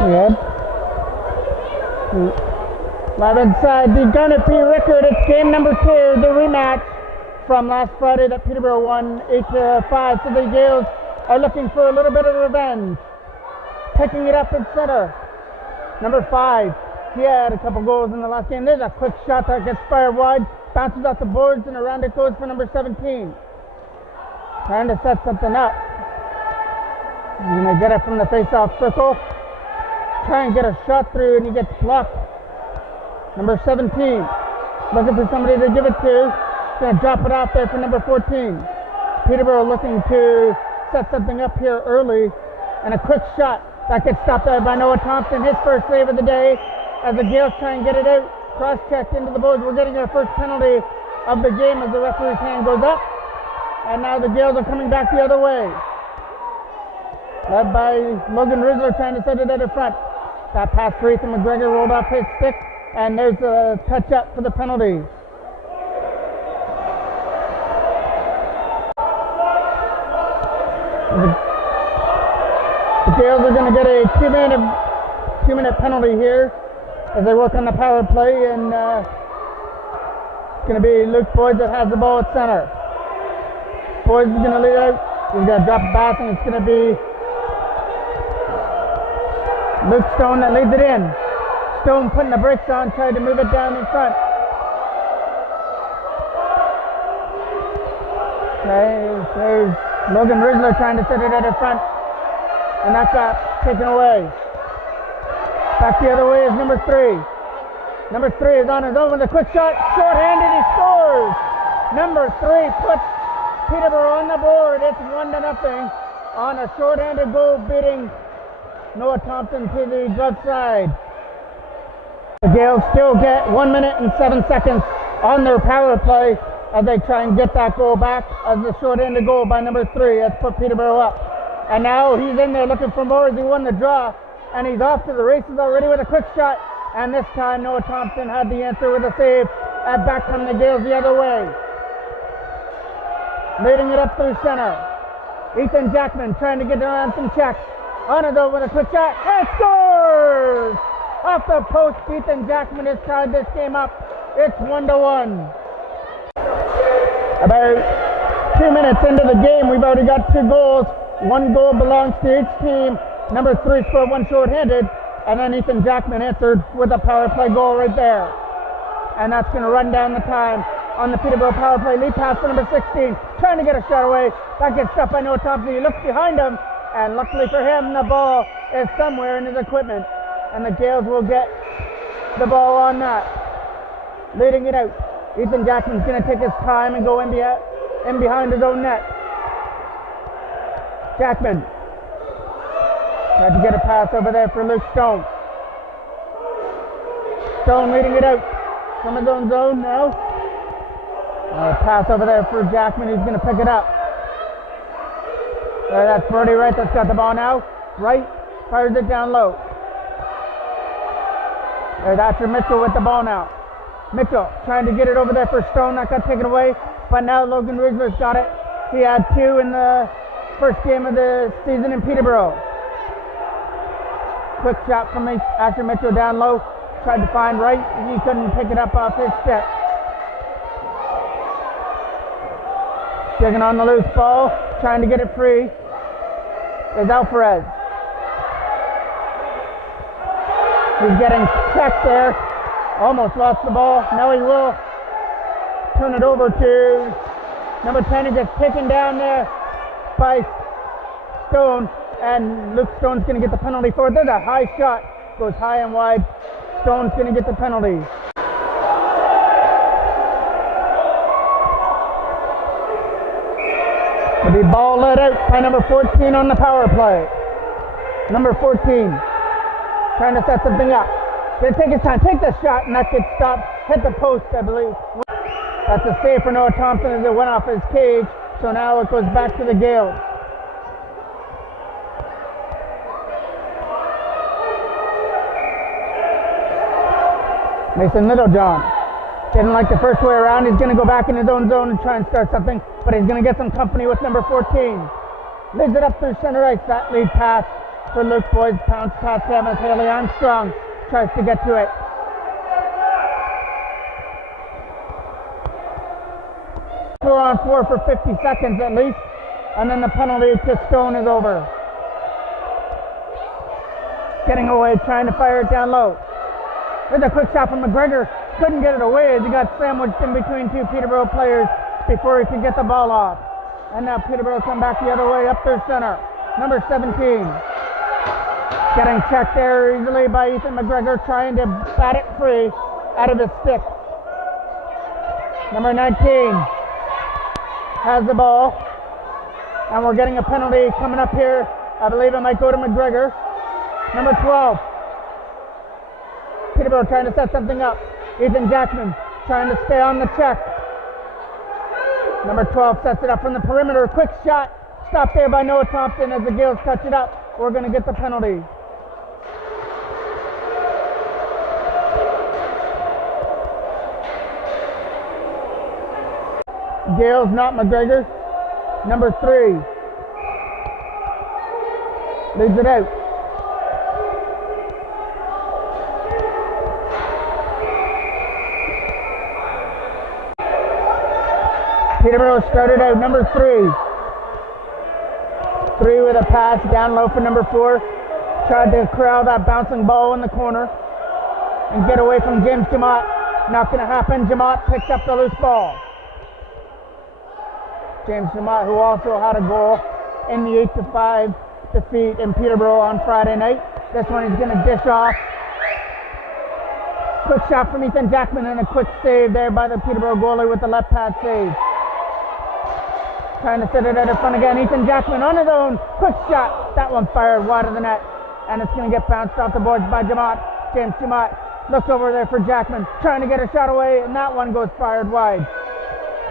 Good. Live inside the Garnet P record. It's game number 2, the rematch from last Friday that Peterborough won 8-5. So the Gaels are looking for a little bit of revenge. Picking it up in center. Number 5. He had a couple goals in the last game. There's a quick shot that gets fired wide. Bounces off the boards and around it goes for number 17. Trying to set something up. He's going to get it from the face-off circle. Try and get a shot through and he gets blocked. Number 17. Looking for somebody to give it to. He's going to drop it out there for number 14. Peterborough looking to set something up here early. And a quick shot. That gets stopped there by Noah Thompson. His first save of the day as the Gaels try and get it out. Cross-checked into the boards. We're getting our first penalty of the game as the referee's hand goes up. And now the Gaels are coming back the other way. Led by Logan Rizzler trying to set it at the front. That pass for Ethan McGregor rolled off his stick. And there's a touch-up for the penalty. The Gaels are going to get a 2-minute penalty here as they work on the power play, and it's going to be Luke Boyd that has the ball at center. Boyd's going to lead out. He's going to drop a pass, and it's going to be Luke Stone that leads it in. Stone putting the brakes on, trying to move it down in front. Okay, there's Logan Rizzler trying to set it at the front, and that got taken away. Back the other way is number 3. Number 3 is on his own with a quick shot. Short-handed, he scores. Number 3 puts Peterborough on the board. It's 1-0 on a short-handed goal, beating Noah Thompson to the glove side. The Gaels still get 1 minute and 7 seconds on their power play as they try and get that goal back as the short-handed goal by number 3 has put Peterborough up. And now he's in there looking for more as he won the draw. And he's off to the races already with a quick shot. And this time Noah Thompson had the answer with a save. And back come the Gaels the other way. Leading it up through center. Ethan Jackman trying to get around some checks. On his own with a quick shot. And scores! Off the post, Ethan Jackman has tied this game up. It's 1-1. About 2 minutes into the game, we've already got 2 goals. 1 goal belongs to each team. Number 3 scored 1 short-handed, and then Ethan Jackman answered with a power play goal right there. And that's going to run down the time on the Peterborough power play. Lead pass for number 16, trying to get a shot away. That gets stopped by Noah Thompson. He looks behind him, and luckily for him, the ball is somewhere in his equipment. And the Gaels will get the ball on that. Leading it out. Ethan Jackson's going to take his time and go in behind his own net. Jackman tried to get a pass over there for Luke Stone. Stone leading it out from his own zone now. A pass over there for Jackman, who's going to pick it up. That's Brody Wright that's got the ball now. Wright fires it down low. There's Asher Mitchell with the ball now. Mitchell trying to get it over there for Stone. That got taken away. But now Logan Rizzler's got it. He had 2 in the first game of the season in Peterborough. Quick shot from Asher Mitchell down low. Tried to find Wright. He couldn't pick it up off his step. Digging on the loose ball. Trying to get it free is Alvarez. He's getting checked there. Almost lost the ball. Now he will turn it over to number 10. He gets taken down there by Stone. And Luke Stone's going to get the penalty for it. There's a high shot. Goes high and wide. Stone's going to get the penalty. The ball let out by number 14 on the power play. Number 14 trying to set something up. Going to take his time, take the shot, and that gets stopped. Hit the post, I believe. That's a save for Noah Thompson as it went off his cage. So now it goes back to the Gaels. Mason Littlejohn didn't like the first way around. He's going to go back in his own zone and try and start something, but he's going to get some company with number 14. Leads it up through center ice. That lead pass for Luke Boyd. Pounds past him as Haley Armstrong tries to get to it. Four on four for 50 seconds at least, and then the penalty to Stone is over. Getting away, trying to fire it down low. There's a quick shot from McGregor. Couldn't get it away as he got sandwiched in between two Peterborough players before he could get the ball off. And now Peterborough come back the other way up their center. Number 17. Getting checked there easily by Ethan McGregor, trying to bat it free out of his stick. Number 19 has the ball. And we're getting a penalty coming up here. I believe it might go to McGregor. Number 12. Peterborough trying to set something up. Ethan Jackman trying to stay on the check. Number 12 sets it up from the perimeter. Quick shot. Stopped there by Noah Thompson as the Gaels touch it up. We're going to get the penalty. Gaels, not McGregor. Number 3. Leaves it out. Peterborough started out number 3. 3 with a pass down low for number 4. Tried to corral that bouncing ball in the corner and get away from James Jamot. Not going to happen. Jamot picked up the loose ball. James Jamot, who also had a goal in the 8-5 defeat in Peterborough on Friday night. This one he's going to dish off. Quick shot from Ethan Jackman and a quick save there by the Peterborough goalie with the left pad save. Trying to set it out in front again. Ethan Jackman on his own. Quick shot. That one fired wide of the net. And it's going to get bounced off the boards by Jamot. James Jamot looks over there for Jackman. Trying to get a shot away. And that one goes fired wide.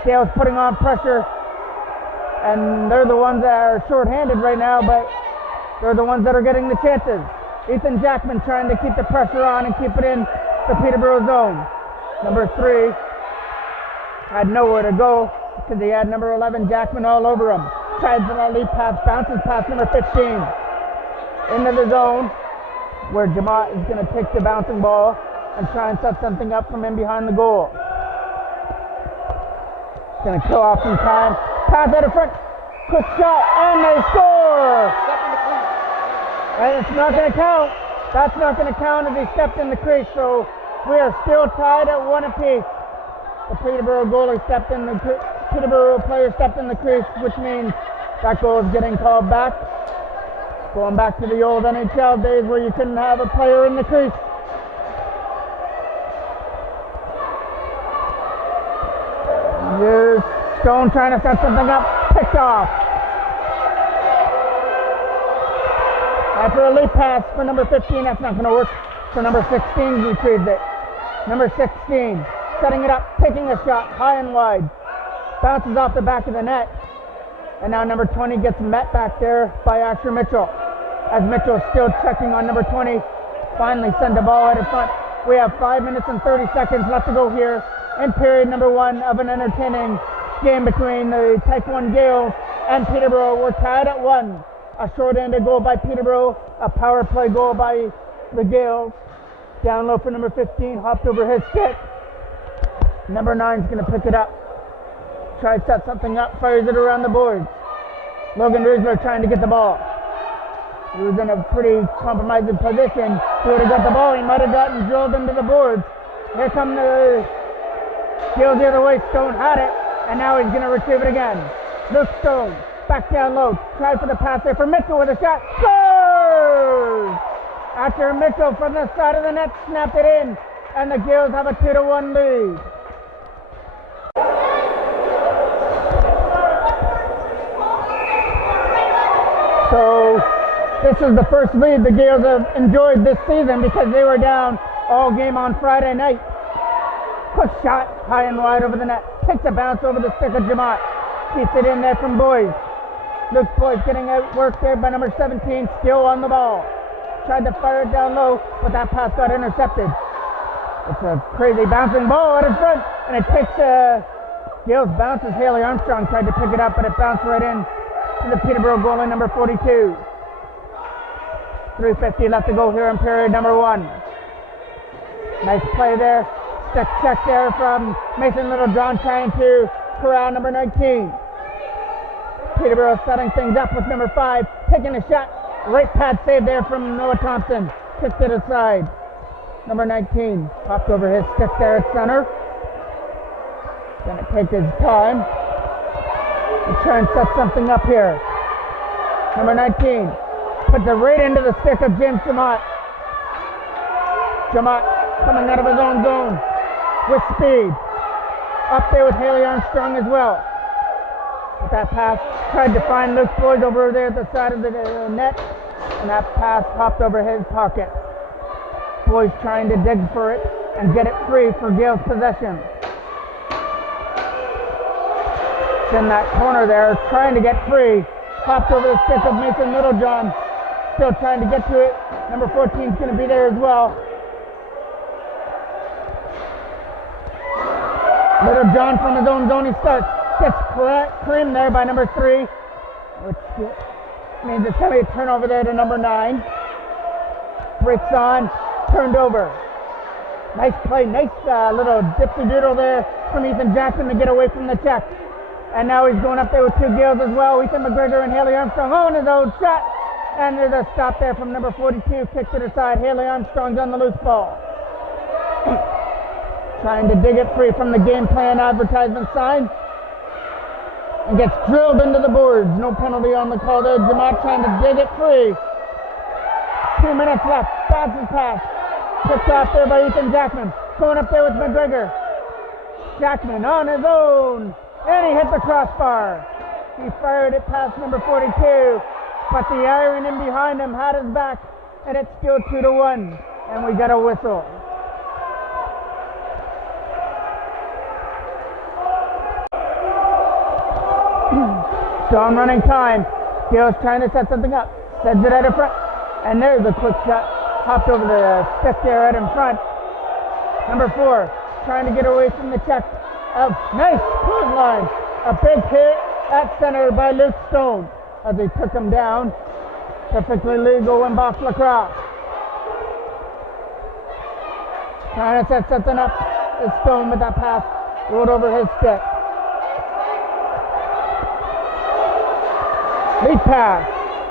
Gaels putting on pressure. And they're the ones that are short-handed right now. But they're the ones that are getting the chances. Ethan Jackman trying to keep the pressure on and keep it in the Peterborough zone. Number 3 had nowhere to go, because he had number 11 Jackman all over him. Tries the lead pass, bounces past number 15 into the zone where Jamot is going to take the bouncing ball and try and set something up from in behind the goal. Going to kill off some time. Pass out of front. Quick shot and they score! And it's not going to count. That's not going to count as he stepped in the crease, so we are still tied at 1 apiece. The Peterborough goalie stepped in the Peterborough player stepped in the crease, which means that goal is getting called back. Going back to the old NHL days where you couldn't have a player in the crease. Here's Stone trying to set something up. Picked off. After a lead pass for number 15, that's not going to work. For number 16, retrieves it. Number 16. Setting it up, taking a shot, high and wide. Bounces off the back of the net. And now number 20 gets met back there by Asher Mitchell. As Mitchell still checking on number 20. Finally send the ball out in front. We have 5 minutes and 30 seconds left to go here in period number 1 of an entertaining game between the Type 1 Gaels and Peterborough. We're tied at 1. A short-handed goal by Peterborough. A power play goal by the Gaels. Down low for number 15. Hopped over his stick. Number 9 is going to pick it up. Try to set something up, fires it around the boards. Logan Riesler trying to get the ball. He was in a pretty compromising position. He would have got the ball, he might have gotten drilled into the boards. Here come the Gaels the other way. Stone had it, and now he's going to retrieve it again. Luke Stone, back down low. Tried for the pass there for Mitchell with a shot. Scores! After Mitchell from the side of the net snapped it in, and the Gaels have a 2-1 lead. So this is the first lead the Gaels have enjoyed this season because they were down all game on Friday night. Quick shot, high and wide over the net. Takes a bounce over the stick of Jamot. Keeps it in there from Boyd. Luke Boyd getting outworked there by number 17, still on the ball. Tried to fire it down low, but that pass got intercepted. It's a crazy bouncing ball out in front, and it takes Gaels bounces. Haley Armstrong tried to pick it up, but it bounced right in to the Peterborough goalie, number 42. 3:50 left to go here in period number 1. Nice play there. Stick check there from Mason Littlejohn trying to corral number 19. Peterborough setting things up with number 5, taking a shot. Right pad save there from Noah Thompson. Kicked it aside. Number 19 popped over his stick there at center. Gonna take his time and try and set something up here. Number 19 puts it right into the stick of James Jamot. Jamot coming out of his own zone with speed. Up there with Haley Armstrong as well. With that pass, tried to find Luke Boyd over there at the side of the net, and that pass popped over his pocket. Boyd's trying to dig for it and get it free for Gaels' possession. It's in that corner there, trying to get free. Popped over the stick of Mason Littlejohn. Still trying to get to it. Number 14 is going to be there as well. Littlejohn from his own zone, he starts. Gets creamed there by number 3, which means it's going to be a turnover there to number 9. Breaks on, turned over. Nice play, nice little dipsy-doodle there from Ethan Jackson to get away from the check. And now he's going up there with 2 Gaels as well. Ethan McGregor and Haley Armstrong on his own shot. And there's a stop there from number 42, kicked it aside. Haley Armstrong's on the loose ball. Trying to dig it free from the game plan advertisement sign. And gets drilled into the boards. No penalty on the call there. Jamot trying to dig it free. 2 minutes left. Dodson pass. Picked off there by Ethan Jackman. Going up there with McGregor. Jackman on his own. And he hit the crossbar. He fired it past number 42. But the iron in behind him had his back. And it's still 2-1. And we got a whistle. Still on running time. Gaels trying to set something up. Sends it out in front. And there's a quick shot. Hopped over the stick there right in front. Number 4 trying to get away from the check. A nice clothesline. A big hit at center by Luke Stone as they took him down. Perfectly legal in box lacrosse. Trying to set something up. It's Stone with that pass. Rolled over his stick. Lead pass.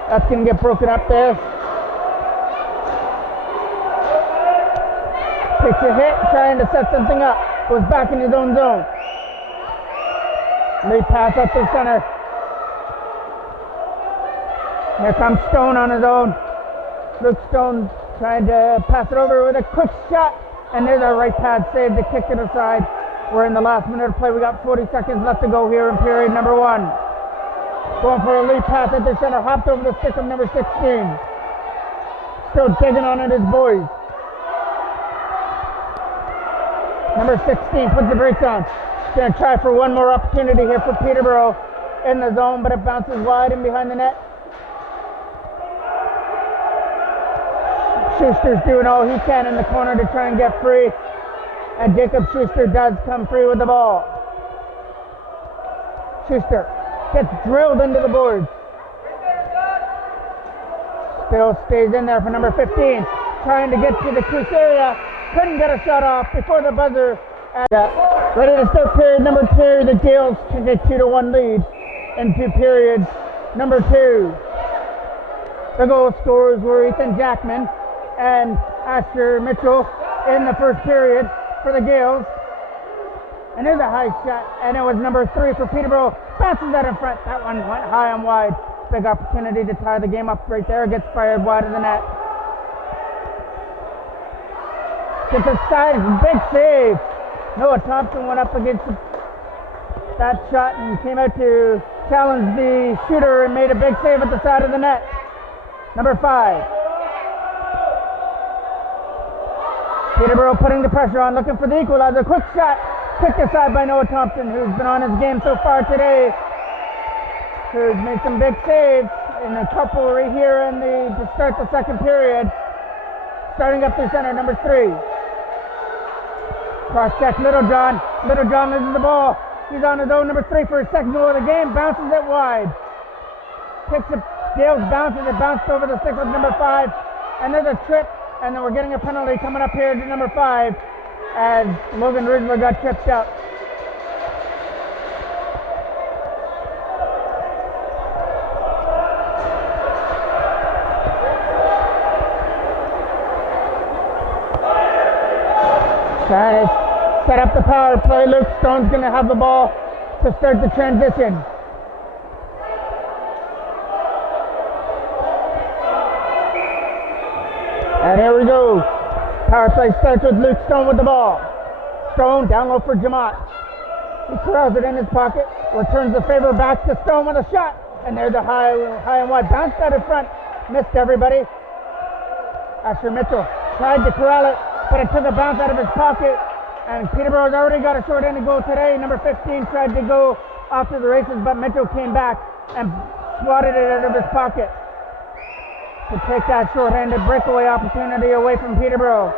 That's going to get broken up there. Takes a hit, trying to set something up. Goes back in his own zone. Lead pass up to center. Here comes Stone on his own. Luke Stone trying to pass it over with a quick shot. And there's a right pad save to kick it aside. We're in the last minute of play. We got 40 seconds left to go here in period number 1. Going for a lead pass at the center. Hopped over the stick of number 16. Still digging on it, his boys. Number 16 puts the brakes on. Going to try for one more opportunity here for Peterborough in the zone, but it bounces wide and behind the net. Schuster's doing all he can in the corner to try and get free. And Jacob Schuster does come free with the ball. Schuster gets drilled into the boards. Still stays in there for number 15. Trying to get to the crease area. Couldn't get a shot off before the buzzer. Ready to start period number 2. The Gaels can get 2-1 lead into period number 2. The goal scorers were Ethan Jackman and Asher Mitchell in the first period for the Gaels. And there's a high shot, and it was number 3 for Peterborough. Bounces that in front. That one went high and wide. Big opportunity to tie the game up right there. Gets fired wide of the net. Gets a side, big save. Noah Thompson went up against that shot and came out to challenge the shooter and made a big save at the side of the net. Number 5. Peterborough putting the pressure on, looking for the equalizer. Quick shot. Kicked aside by Noah Thompson, who's been on his game so far today. Who's made some big saves in a couple right here to start the second period. Starting up through center, number 3. Cross check, Littlejohn. Littlejohn loses the ball. He's on his own, number 3 for his second goal of the game. Bounces it wide. Kicks it, Gaels bounces it, bounced over the stick with number 5. and there's a trip, and then we're getting a penalty coming up here to number 5 as Logan Ridgler got tripped up. Trying to set up the power play. Luke Stone's going to have the ball to start the transition. And here we go. Power play starts with Luke Stone with the ball. Stone down low for Jamot. He throws it in his pocket, returns the favor back to Stone with a shot. And there's the high and wide. Bounced out in front. Missed everybody. Asher Mitchell tried to corral it, but it took a bounce out of his pocket. And Peterborough's already got a short end to goal today. Number 15 tried to go off to the races, but Mitchell came back and swatted it out of his pocket to take that short-handed breakaway opportunity away from Peterborough.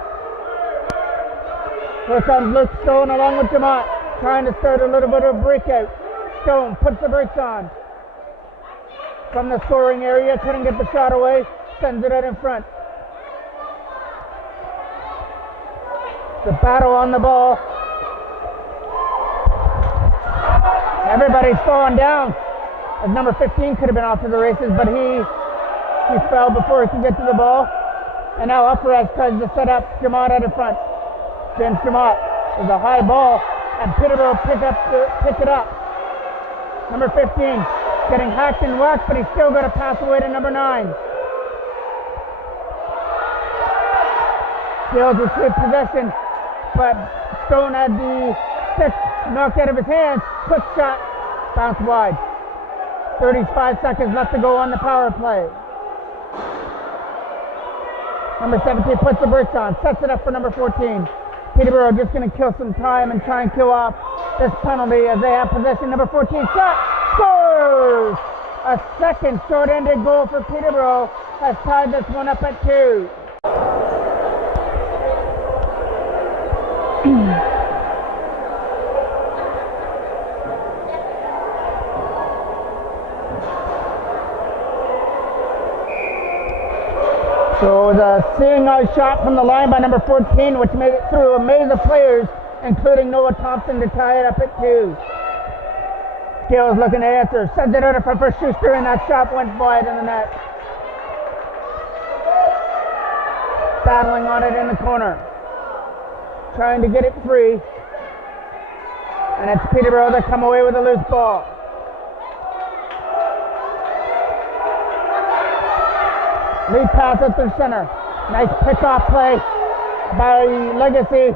Here comes Luke Stone along with Jamot, trying to start a little bit of breakout. Stone puts the brakes on. From the scoring area, couldn't get the shot away, sends it out in front. The battle on the ball. Everybody's falling down. As number 15 could have been off to the races, but he fell before he could get to the ball. And now Alvarez tries to set up Jamot out in front. James Jamot is a high ball, and Peterborough pick it up. Number 15 getting hacked and whacked, but he's still going to pass away to number 9. Gaels retrieved possession, but Stone had the stick knocked out of his hands. Quick shot, bounced wide. 35 seconds left to go on the power play. Number 17 puts the brakes on, sets it up for number 14. Peterborough just going to kill some time and try and kill off this penalty as they have possession. Number 14 shot, scores! A second short-ended goal for Peterborough has tied this one up at 2. So the seeing eye shot from the line by number 14, which made it through a maze of players, including Noah Thompson, to tie it up at 2. Gaels looking to answer, sends it out for Schuster, and that shot went wide in the net. Battling on it in the corner, trying to get it free, and it's Peterborough that come away with a loose ball. Lead pass up to center. Nice pick-off play by Legacy.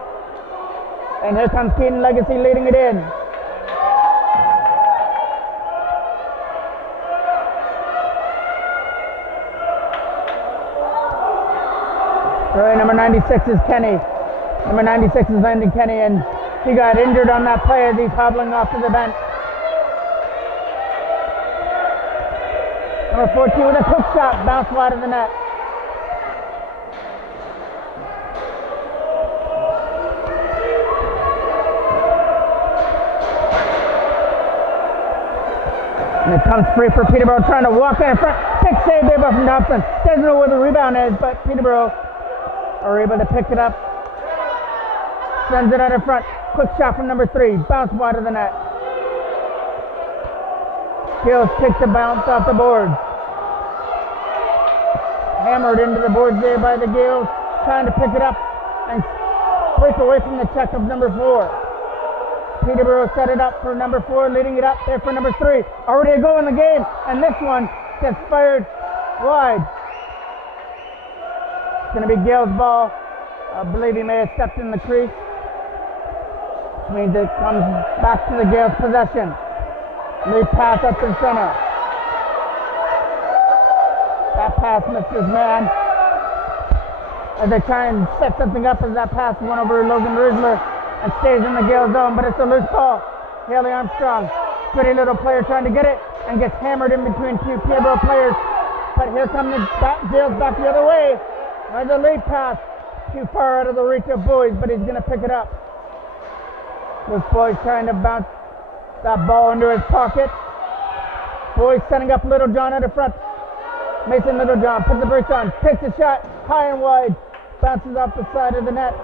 And here comes Keaton Legacy leading it in. Sorry, number 96 is Kenny. Number 96 is Landon Kenny, and he got injured on that play as he's hobbling off to the bench. Number 14 with a quick shot, bounced wide of the net. And it comes free for Peterborough, trying to walk in front. Big save there from Thompson. Doesn't know where the rebound is, but Peterborough are able to pick it up. Sends it out in front. Quick shot from number 3, bounced wide of the net. Gaels kicked the bounce off the board. Hammered into the boards there by the Gaels, trying to pick it up and break away from the check of number 4. Peterborough set it up for number 4, leading it up there for number 3. Already a goal in the game, and this one gets fired wide. It's going to be Gaels' ball. I believe he may have stepped in the crease, which means it comes back to the Gaels' possession. Lead pass up to center. That pass missed his man as they try and set something up, as that pass went over Logan Ridgler and stays in the Gaels zone, but it's a loose ball. Haley Armstrong, pretty little player, trying to get it and gets hammered in between 2 Peterborough players. But here come the Gaels back the other way. There's a lead pass, too far out of the reach of Boys, but he's going to pick it up. This Boys trying to bounce that ball into his pocket. Boys setting up Little John at the front. Mason Little John puts the brakes on, takes a shot, high and wide, bounces off the side of the net.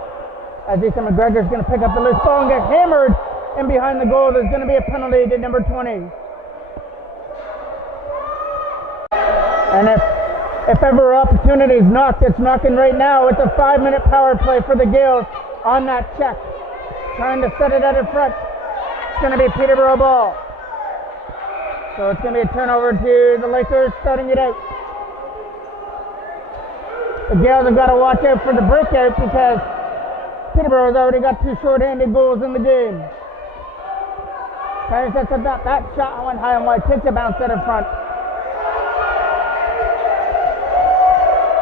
As Ethan McGregor's going to pick up the loose ball and get hammered in behind the goal. There's going to be a penalty to number 20. And if ever opportunity is knocked, it's knocking right now. It's a 5-minute power play for the Gaels on that check. Trying to set it out in front. It's going to be Peterborough ball. So it's going to be a turnover to the Lakers starting it out. The Gaels have got to watch out for the breakout because Peterborough's already got 2 short-handed goals in the game. Tyke sets up that shot went high and wide, takes a bounce out in front.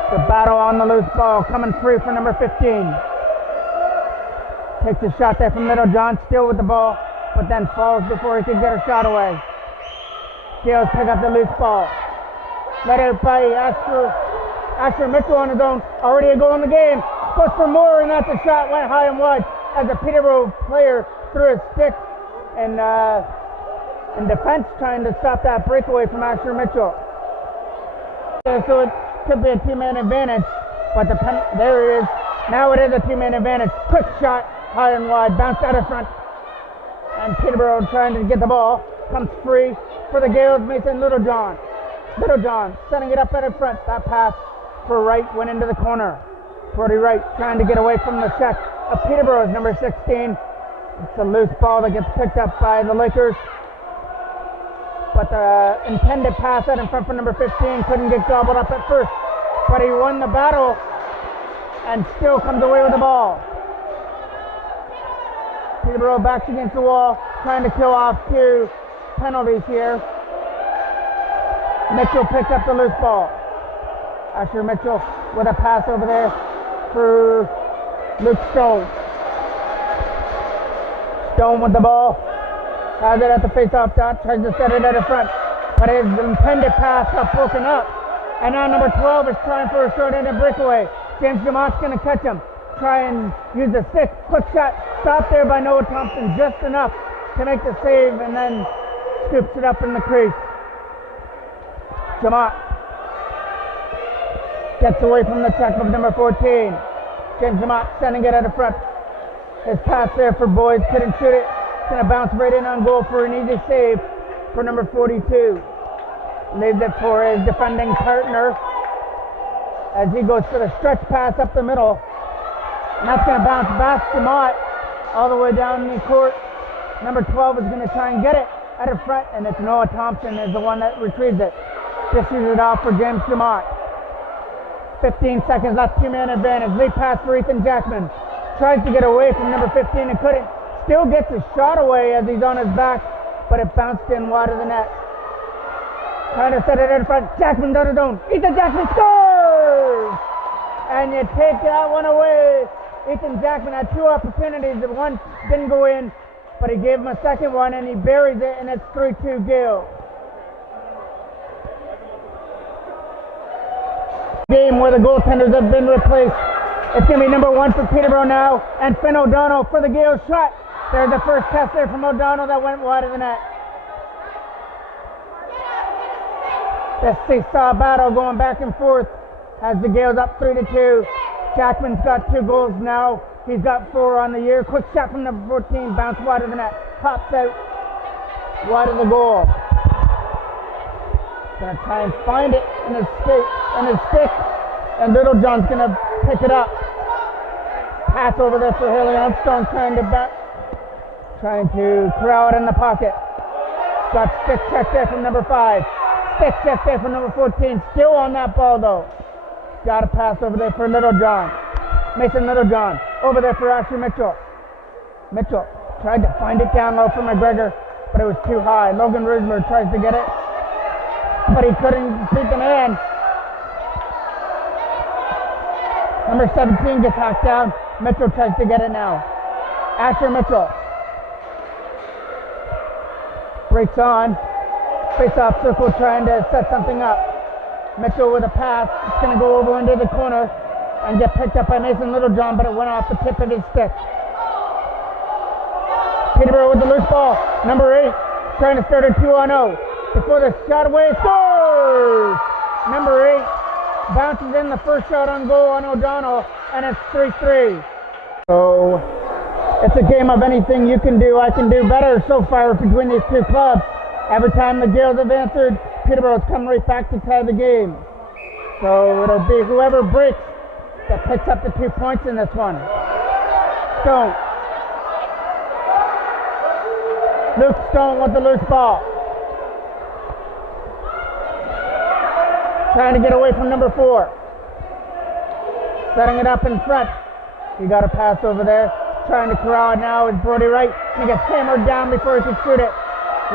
The battle on the loose ball coming free for number 15. Takes a shot there from Littlejohn, still with the ball, but then falls before he can get a shot away. Gaels pick up the loose ball. Let out by Asher Mitchell on his own. Already a goal in the game. Goes for more, and that's a shot. Went high and wide as a Peterborough player threw his stick and in defense trying to stop that breakaway from Asher Mitchell. So it could be a 2-man advantage, but there it is. Now it is a 2-man advantage. Quick shot, high and wide, bounced out of front. And Peterborough trying to get the ball. Comes free for the Gaels, Mason Littlejohn. Littlejohn setting it up out in front. That pass for Wright went into the corner. Brody Wright trying to get away from the check of Peterborough's number 16. It's a loose ball that gets picked up by the Lakers. But the intended pass out in front for number 15 couldn't get gobbled up at first. But he won the battle and still comes away with the ball. Peterborough backs against the wall, trying to kill off 2 penalties here. Mitchell picks up the loose ball. Asher Mitchell with a pass over there for Luke Stone. Stone with the ball. Has it at the face-off dot, tries to set it at the front. But his intended pass got broken up. And now number 12 is trying for a short-handed breakaway. James Dumont's going to catch him. Try and use the stick. Quick shot. Stopped there by Noah Thompson just enough to make the save and then scoops it up in the crease. Dumont gets away from the check of number 14. James Dumont sending it at the front. His pass there for Boyd. Couldn't shoot it. It's going to bounce right in on goal for an easy save for number 42. Leaves it for his defending partner as he goes for the stretch pass up the middle. And that's going to bounce past Dumont all the way down the court. Number 12 is going to try and get it at the front, and it's Noah Thompson is the one that retrieves it. Dishes it off for James Dumont. 15 seconds left, 2-man advantage. Lead pass for Ethan Jackman. Tries to get away from number 15 and couldn't. Still gets a shot away as he's on his back, but it bounced in wide of the net. Trying to set it in front. Jackman's on his own. Ethan Jackman scores! And you take that one away. Ethan Jackman had 2 opportunities. The one didn't go in, but he gave him a second one, and he buries it, and it's 3-2 Gaels. Game where the goaltenders have been replaced. It's going to be number 1 for Peterborough now, and Finn O'Donnell for the Gaels shot. There's the first test there from O'Donnell that went wide of the net. This seesaw battle going back and forth as the Gaels up 3-2. Jackman's got 2 goals now. He's got 4 on the year. Quick shot from number 14, bounce wide of the net. Pops out wide of the goal. Gonna try and find it in his stick, and Littlejohn's gonna pick it up. Pass over there for Haley Armstrong, trying to corral it in the pocket. Got stick check there from number 5. Stick check there from number 14. Still on that ball though. Got a pass over there for Littlejohn. Mason Littlejohn over there for Asher Mitchell. Mitchell tried to find it down low for McGregor, but it was too high. Logan Rismer tries to get it, but he couldn't beat the man. Number 17 gets hacked down. Mitchell tries to get it now. Asher Mitchell breaks on. Face-off circle trying to set something up. Mitchell with a pass. It's going to go over into the corner and get picked up by Mason Littlejohn, but it went off the tip of his stick. Peterborough with the loose ball. Number 8 trying to start a 2-on-0. Before the shot away, scores! Number 8 bounces in the first shot on goal on O'Donnell, and it's 3-3. So it's a game of anything you can do, I can do better so far between these two clubs. Every time the Gaels have answered, Peterborough's come right back to tie the game. So it'll be whoever breaks that picks up the 2 points in this one. Stone. Luke Stone with the loose ball. Trying to get away from number 4. Setting it up in front. He got a pass over there. Trying to corral it now is Brody Wright. He gets hammered down before he can shoot it,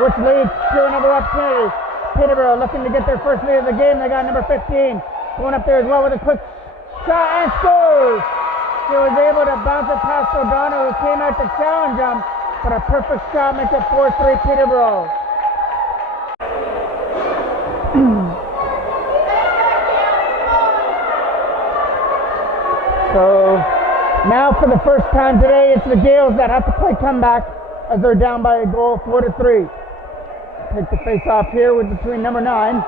which leads to another opportunity. Peterborough looking to get their first lead of the game. They got number 15 going up there as well with a quick shot and scores. He was able to bounce it past O'Donnell, who came out to challenge him, but a perfect shot makes it 4-3 Peterborough. So now for the first time today, it's the Gaels that have to play comeback as they're down by a goal, 4-3. Take the face off here with between number 9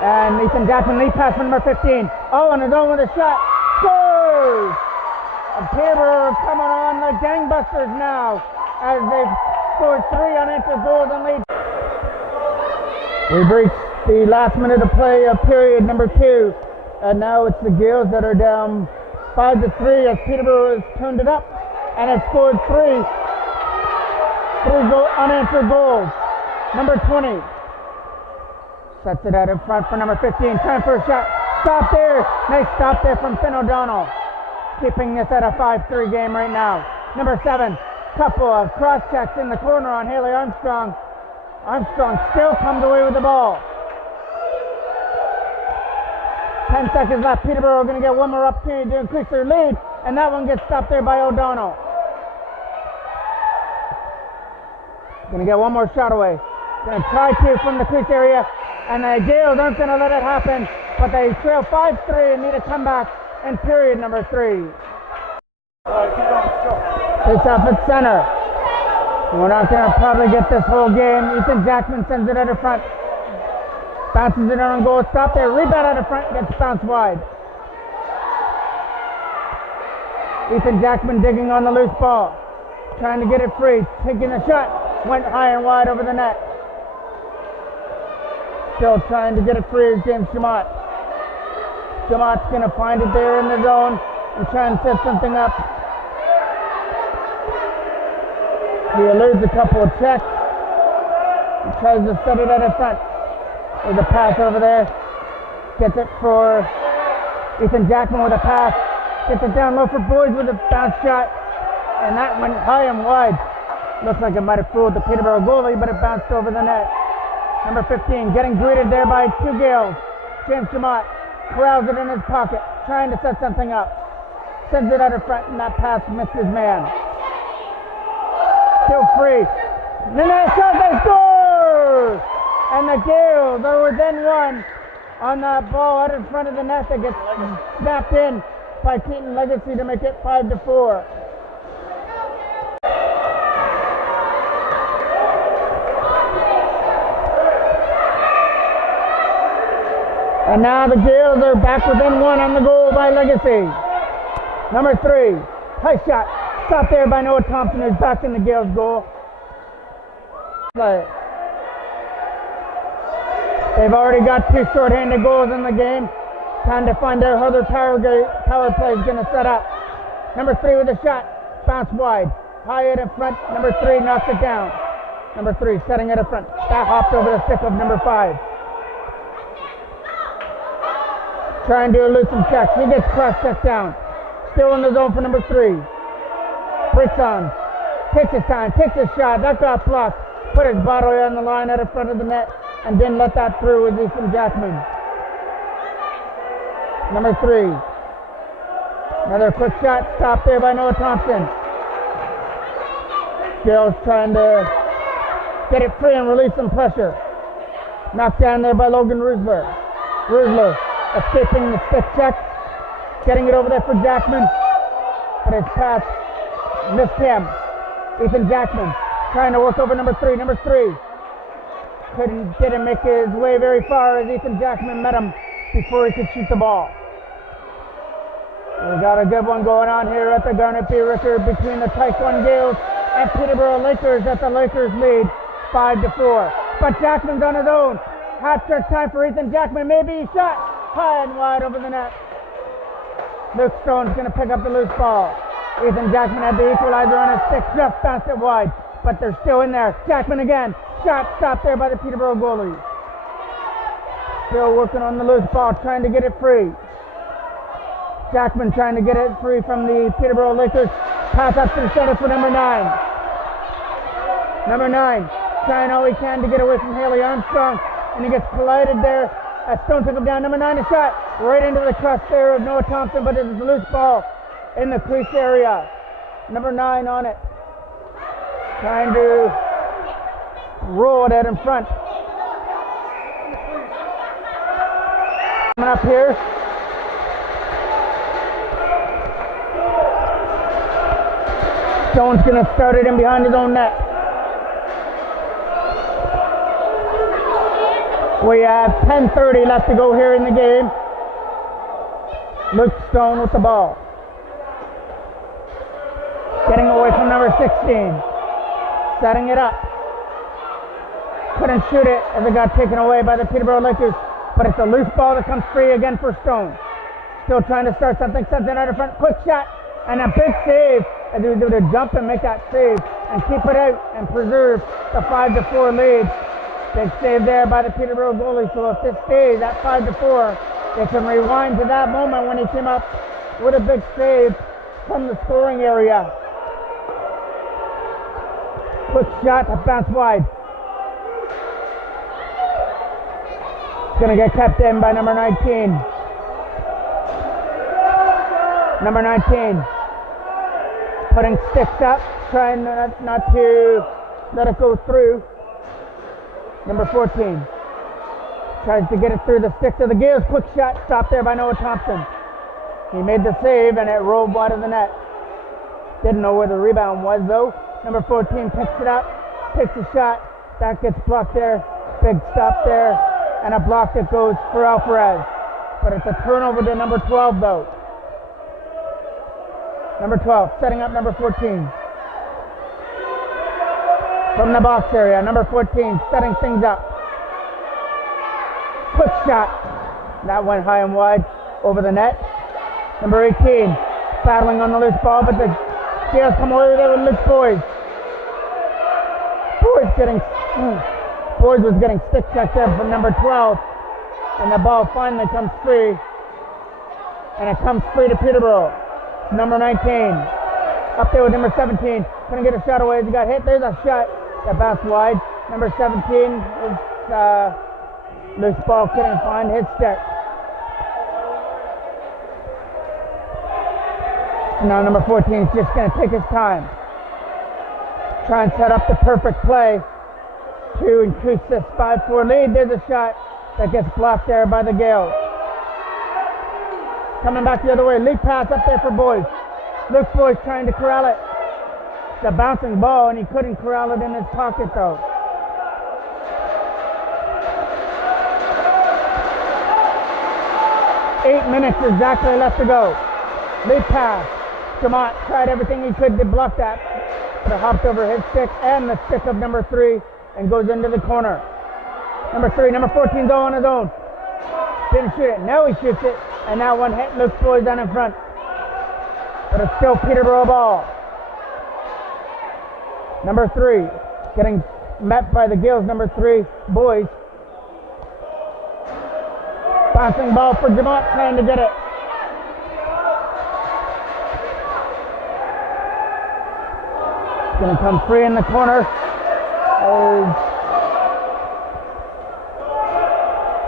and Ethan Jackman. Lead pass for number 15. Oh, on his own with a shot. Scores! And Peterborough coming on like gangbusters now as they've scored 3 unanswered goals and lead. We've reached the last minute of play of period number 2. And now it's the Gaels that are down 5-3 as Peterborough has turned it up and has scored 3 unanswered goals. Number 20 sets it out in front for number 15. Time for a shot. Stop there. Nice stop there from Finn O'Donnell. Keeping this at a 5-3 game right now. Number 7. Couple of cross checks in the corner on Haley Armstrong. Armstrong still comes away with the ball. 10 seconds left. Peterborough are going to get one more opportunity to increase their lead, and that one gets stopped there by O'Donnell. Going to get one more shot away. Going to try to from the crease area, and the Gaels aren't going to let it happen, but they trail 5-3 and need a comeback in period number 3. Face off at center. We're not going to probably get this whole game. Ethan Jackman sends it out in front. Bounces it on goal. Stop there. Rebound out of front. Gets bounced wide. Ethan Jackman digging on the loose ball. Trying to get it free. Taking the shot. Went high and wide over the net. Still trying to get it free is James Jamot. Jamot's going to find it there in the zone and try and set something up. He eludes a couple of checks. He tries to set it out in front. There's a pass over there. Gets it for Ethan Jackman with a pass. Gets it down low for Boyd with a bounce shot. And that went high and wide. Looks like it might have fooled the Peterborough goalie, but it bounced over the net. Number 15 getting greeted there by 2 Gaels. James Jamot corrals it in his pocket, trying to set something up. Sends it out in front, and that pass missed his man. Still free. And then that shot, they score! And the Gaels are within 1 on that ball out in front of the net that gets snapped in by Keaton Legacy to make it 5-4. And now the Gaels are back within 1 on the goal by Legacy. Number 3, high shot. Stop there by Noah Thompson, who's back in the Gaels goal. They've already got 2 short-handed goals in the game. Time to find out how their power play is going to set up. Number 3 with a shot. Bounce wide. High out in front. Number 3 knocks it down. Number 3 setting it in front. That hopped over the stick of number 5. Trying to elude some checks. He gets cross-checked down. Still in the zone for number 3. Breaks on. Takes his time. Takes his shot. That got blocked. Put his body on the line out in front of the net and didn't let that through with Ethan Jackman. Number 3. Another quick shot. Stopped there by Noah Thompson. Gaels trying to get it free and release some pressure. Knocked down there by Logan Rusler. Rusler escaping the stick check. Getting it over there for Jackman. But his pass missed him. Ethan Jackman trying to work over number 3. Didn't make his way very far as Ethan Jackman met him before he could shoot the ball. We got a good one going on here at the Garnet B. Rickard between the Tyke 1 Gaels and Peterborough Lakers as the Lakers lead 5-4. But Jackman's on his own. Hat trick time for Ethan Jackman. Maybe he shot high and wide over the net. Luke Stone's going to pick up the loose ball. Ethan Jackman had the equalizer on his stick, just bounced it wide, but they're still in there. Jackman again. Shot stopped there by the Peterborough goalie. Still working on the loose ball, trying to get it free. Jackman trying to get it free from the Peterborough Lakers. Pass up to the center for number 9. Number 9 trying all he can to get away from Haley Armstrong, and he gets collided there as Stone took him down. Number 9 a shot right into the crust there of Noah Thompson, but it is a loose ball in the crease area. Number 9 on it, trying to roll it out in front. Coming up here. Stone's going to start it in behind his own net. We have 10:30 left to go here in the game. Luke Stone with the ball. Getting away from number 16. Setting it up. Couldn't shoot it as it got taken away by the Peterborough Lakers. But it's a loose ball that comes free again for Stone. Still trying to start something. Sends it out in front. Quick shot. And a big save. As he was able to jump and make that save. And keep it out and preserve the 5-4 lead. Big save there by the Peterborough goalie. So if this stays at 5-4, they can rewind to that moment when he came up with a big save from the scoring area. Quick shot that bounced wide. Going to get kept in by number 19. Number 19 putting sticks up, trying not to let it go through. Number 14 tries to get it through the sticks of the Gaels. Quick shot stopped there by Noah Thompson. He made the save and it rolled wide of the net. Didn't know where the rebound was though. Number 14 picks it up, takes a shot. That gets blocked there. Big stop there. And a block that goes for Alvarez. But it's a turnover to number 12 though. Number 12 setting up number 14. From the box area, number 14 setting things up. Quick shot. That went high and wide over the net. Number 18 battling on the loose ball, but the Gaels come away with it with Luke Boyd. Boyd was getting stick checked there from number 12. And the ball finally comes free. And it comes free to Peterborough. Number 19. Up there with number 17. Couldn't get a shot away as he got hit. There's a shot that bounced wide. Number 17 is loose ball, couldn't find his stick. Now number 14 is just going to take his time. Try and set up the perfect play to increase this 5-4 lead. There's a shot that gets blocked there by the Gaels. Coming back the other way. Lead pass up there for Boyd. Luke Boyd trying to corral it. It's a bouncing ball and he couldn't corral it in his pocket though. Eight minutes exactly left to go. Lead pass. Jamont tried everything he could to block that. But it hopped over his stick and the stick of number 3 and goes into the corner. Number 3, number 14 though on his own. Didn't shoot it. Now he shoots it. And now one hit Luke Boyd down in front. But it's still Peterborough ball. Number 3 getting met by the Gaels. Number 3 boys. Bouncing ball for Jamont trying to get it. Going to come free in the corner.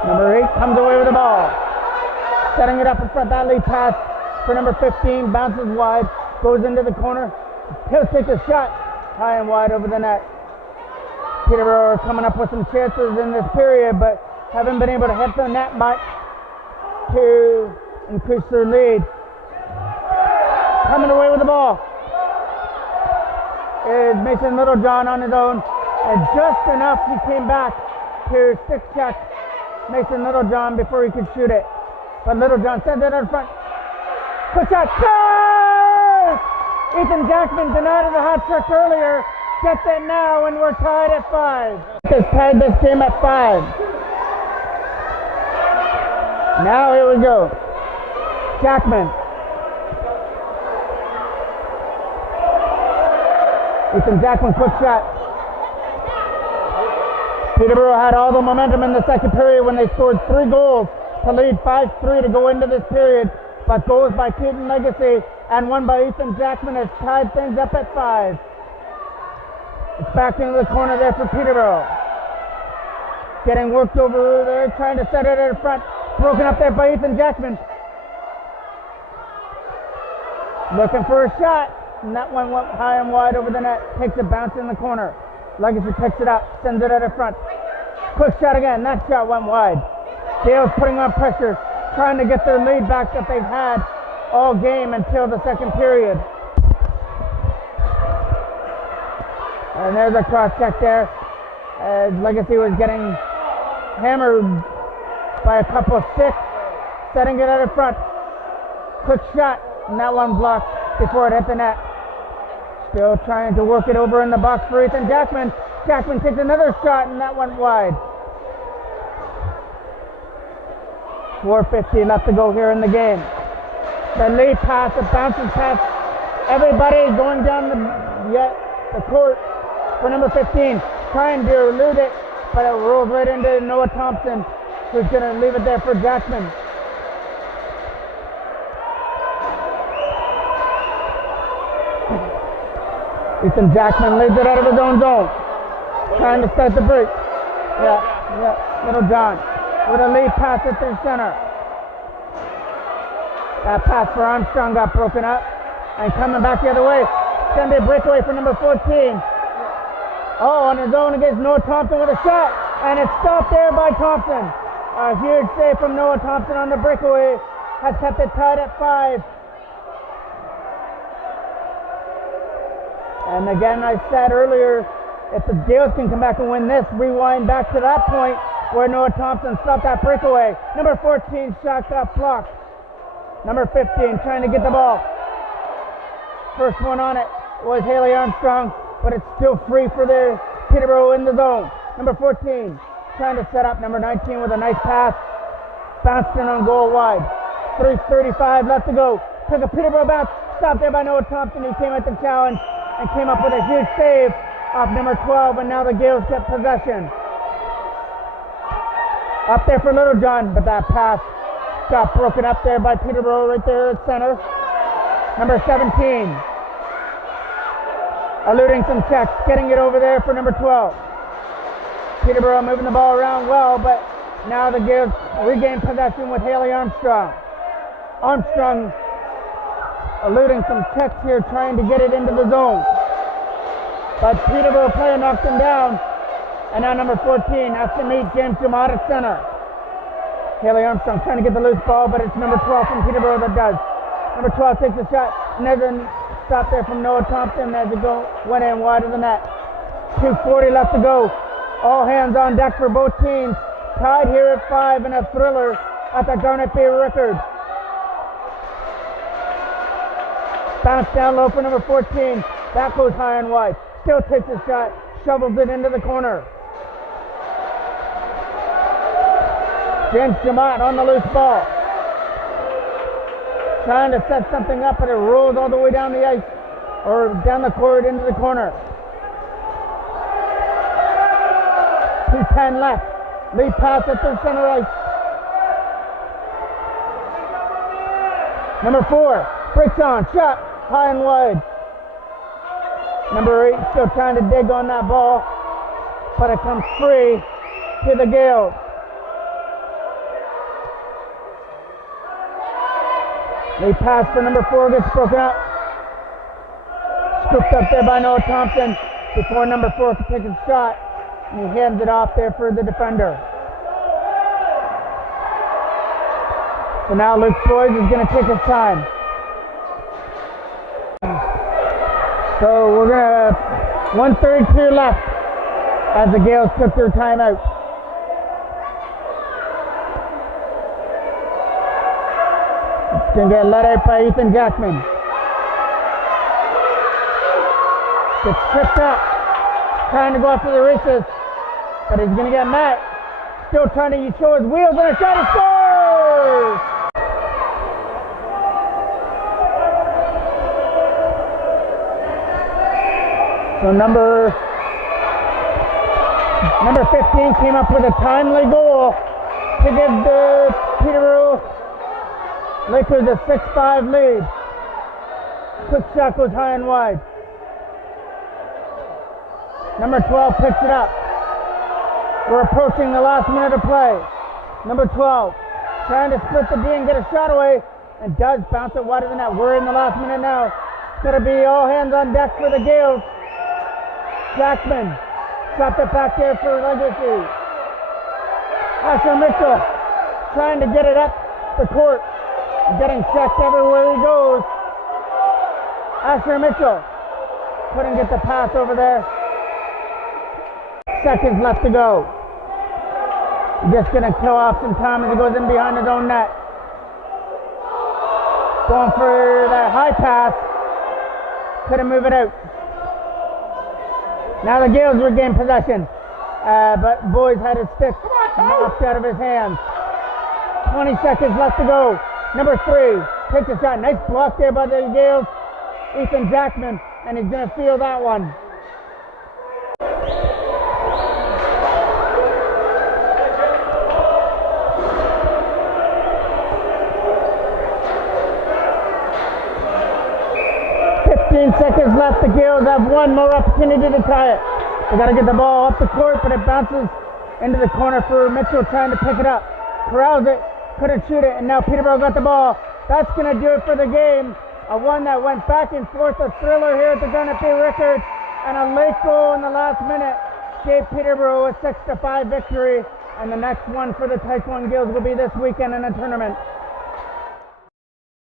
Number 8 comes away with the ball. Setting it up in front. That lead pass for number 15. Bounces wide. Goes into the corner. He'll take a shot. High and wide over the net. Peterborough are coming up with some chances in this period, but haven't been able to hit the net much to increase their lead. Coming away with the ball is Mason Littlejohn on his own, and just enough he came back to stick check Mason Littlejohn before he could shoot it. But Littlejohn sends it in front. Quick shot. Scores! Ethan Jackman denied the hot trick earlier. Gets it now, and we're tied at 5. Just tied this game at 5. Now here we go. Jackman. Ethan Jackman, quick shot. Peterborough had all the momentum in the second period when they scored 3 goals to lead 5-3 to go into this period. But goals by Keaton Legacy and one by Ethan Jackman has tied things up at 5. It's back into the corner there for Peterborough. Getting worked over there, trying to set it in front. Broken up there by Ethan Jackman. Looking for a shot. And that one went high and wide over the net. Takes a bounce in the corner. Legacy picks it up. Sends it out in front. Quick shot again. That shot went wide. Gaels putting on pressure. Trying to get their lead back that they've had all game until the second period. And there's a cross check there. As Legacy was getting hammered by a couple of sticks. Setting it out in front. Quick shot. And that one blocked before it hit the net. Still trying to work it over in the box for Ethan Jackman. Jackman takes another shot and that went wide. 4:50 left to go here in the game. The lead pass, it bounces past everybody going down the court for number 15. Trying to elude it, but it rolls right into Noah Thompson, who's going to leave it there for Jackman. Ethan Jackman leads it out of his own zone. Trying to start the break. Little John with a lead pass at their center. That pass for Armstrong got broken up. And coming back the other way. It's going to be a breakaway for number 14. Oh, on his own against Noah Thompson with a shot. And it's stopped there by Thompson. A huge save from Noah Thompson on the breakaway has kept it tied at 5. And again, I said earlier, if the Gaels can come back and win this, rewind back to that point where Noah Thompson stopped that breakaway. Number 14 shot got blocked. Number 15 trying to get the ball. First one on it was Haley Armstrong, but it's still free for the Peterborough in the zone. Number 14 trying to set up number 19 with a nice pass. Bounced in on goal wide. 3:35 left to go. Took a Peterborough bounce. Stopped there by Noah Thompson, who came at the challenge and came up with a huge save off number 12, and now the Gaels get possession. Up there for Littlejohn, but that pass got broken up there by Peterborough right there at center. Number 17. Eluding some checks, getting it over there for number 12. Peterborough moving the ball around well, but now the Gaels regain possession with Haley Armstrong. Armstrong eluding some checks here, trying to get it into the zone. But Peterborough player knocks him down. And now number 14 has to meet James Jamad at center. Haley Armstrong trying to get the loose ball, but it's number 12 from Peterborough that does. Number 12 takes a shot. And there's a stop there from Noah Thompson as it went in wide of the net. 2:40 left to go. All hands on deck for both teams. Tied here at 5 in a thriller at the Garnet Bay record. Bounce down low for number 14. That goes high and wide. Still takes a shot. Shovels it into the corner. James Jamot on the loose ball. Trying to set something up, but it rolls all the way down the ice. Or down the court into the corner. 2:10 left. Lead pass at the center ice. Number 4. Breaks on. Shot. High and wide. Number 8 still trying to dig on that ball, but it comes free to the Gaels. The pass for number 4 gets broken up. Scooped up there by Noah Thompson before number 4 can take a shot, and he hands it off there for the defender. So now Luke Floyd is going to take his time. So we're going to 1:32 left as the Gaels took their timeout. It's going to get let out by Ethan Jackman. Gets tripped up, trying to go after the races, but he's going to get met. Still trying to show his wheels and a shot, he scores! So number 15 came up with a timely goal to give the Peterborough Lakers a 6-5 lead. Quick shot goes high and wide. Number 12 picks it up. We're approaching the last minute of play. Number 12 trying to split the D and get a shot away, and does bounce it wide of the net. We're in the last minute now. It's going to be all hands on deck for the Gaels. Jackman dropped it back there for Legacy. Asher Mitchell trying to get it up the court, getting checked everywhere he goes. Asher Mitchell couldn't get the pass over there. Seconds left to go. Just going to kill off some time as he goes in behind his own net. Going for that high pass. Couldn't move it out. Now the Gaels regain possession, but Boyd had his stick knocked out of his hands. 20 seconds left to go. Number 3 takes a shot. Nice block there by the Gaels. Ethan Jackman, and he's going to field that one. Seconds left. The Gaels have one more opportunity to tie it. They got to get the ball up the court, but it bounces into the corner for Mitchell trying to pick it up. Corrals it, couldn't shoot it, and now Peterborough got the ball. That's going to do it for the game. A one that went back and forth, a thriller here at the Garnet Bay Rickard, and a late goal in the last minute gave Peterborough a 6-5 victory. And the next one for the Tyke 1 Gaels will be this weekend in a tournament.